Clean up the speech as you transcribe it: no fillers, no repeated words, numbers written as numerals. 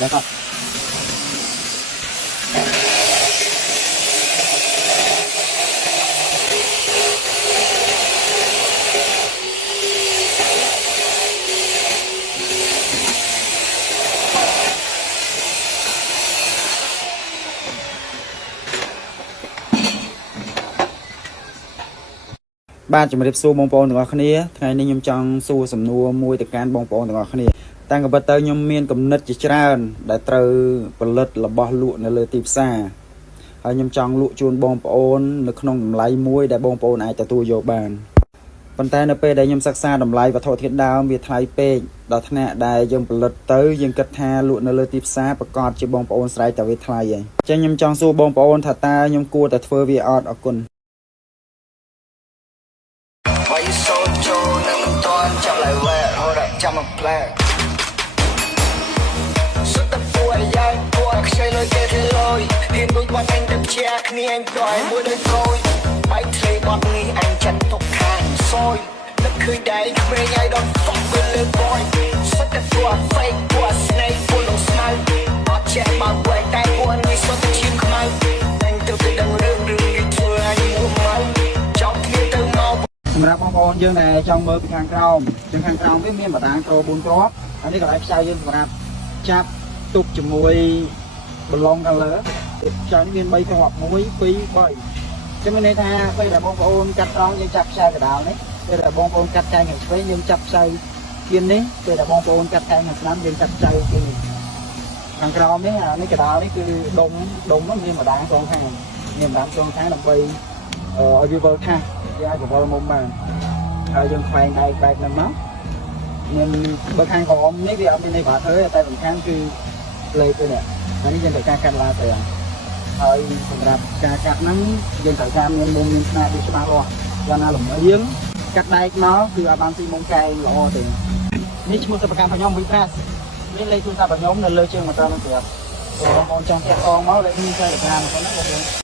นะครับ บ้านจะมาเรียบสู้บองปอนถึงว่าคนนี้ไงนี่ยมจังสู้สำนัวมวยแต่การบองปอนถึงว่าคนนี้ตั้งกับบัตเตอร์ยมเมียนกับนัดจิตราได้เตอผลิตระบอบลุในเลยตีบซ่าให้ยมจังลุจูนบองปอนในขนมไหลมวยได้บองปอนไอแต่ตัวโยบานปันแต่ในเป้ได้ยมศักษาดำไหลวัฒนเทียนดาวมีไทยเป้ดาวทนะได้ยมผลิตเตอยังกัดทาลุในเลยตีบซ่าประกอบจะบองปอนสไลแต่เวทไทยจะยมจังสู้บองปอนถัดตายมกลัวแต่เฟอร์วีออดอกุลWhy you so true នឹងមិនតន់ចាប់lại về hồi đãចាំមកផ្លែសុទ្ធតែពួយយ៉ាងពួយខ្ចីលុយគេធ្វើលុយហ៊ានដូចបាត់អញទៅជាគ្នាអញប្រយមួយដូចគយបែកធ្លេបាត់នេះអញចាត់ទុកខាងសយនឹកឃើញដែរក្មេងឲ្យដល់ហ្វក់ទៅលើបយសុទ្ធតែពួយ fake ពួយ snake ពួយលោកស្មៅអត់ចេះមកវែងតែពួយនេះសុទ្ធតែឈាមខ្មៅអញទៅដឹងរឿងនេះធ្វើអញមួម៉ៅចប់គ្នាទៅមកសម្រាប់បងប្អូនយើងដែលចង់មើលពីខាងក្រោមវាមានបណ្ដាញចូល4គ្រាប់អានេះកន្លែងផ្សាយយើងសម្រាប់ចាប់ទុកជាមួយបឡុងខាងលើខ្យល់នេះមាន3គ្រាប់1 2 3ចឹងមានន័យថាពេលដែលបងប្អូនកាត់ត្រង់យើងចាប់ខ្សែកដាលនេះពេលដែលបងប្អូនកាត់កែងខាងឆ្វេងយើងចាប់ខ្សែគៀននេះពេលដែលបងប្អូនកាត់កែងខាងស្ដាំយើងចាប់ខ្សែគៀនខាងក្រោមនេះអានេះកដាលនេះគឺដុំនោះមានបណ្ដាញសងខាងមានបណ្ដាញសងខាងដើម្បីឲ្យវាវល់ខាស់វាអាចវល់មុំបានហើយយើងខ្វែងដៃបែកហ្នឹងមកមានបើខាងក្រោមនេះវាអត់មានន័យបាត់ទេតែសំខាន់គឺលេខនេះអានេះយើងត្រូវការកាត់ឡាទៅហើយសម្រាប់ការកាត់ហ្នឹងយើងត្រូវការមានមុំមានស្នាដៃច្បាស់លាស់យ៉ាងណាលំអៀងកាត់ដែកមកគឺឲ្យបានទីមុំកែងល្អទេនេះឈ្មោះសិប្បកម្មខ្ញុំវិញប្រាសមានលេខទូរស័ព្ទរបស់ខ្ញុំនៅលើជើងម៉ូទ័រហ្នឹងប្រាប់បងប្អូនចង់តាក់ទងមកលេខនេះ Telegram ហ្នឹងបងប្អូន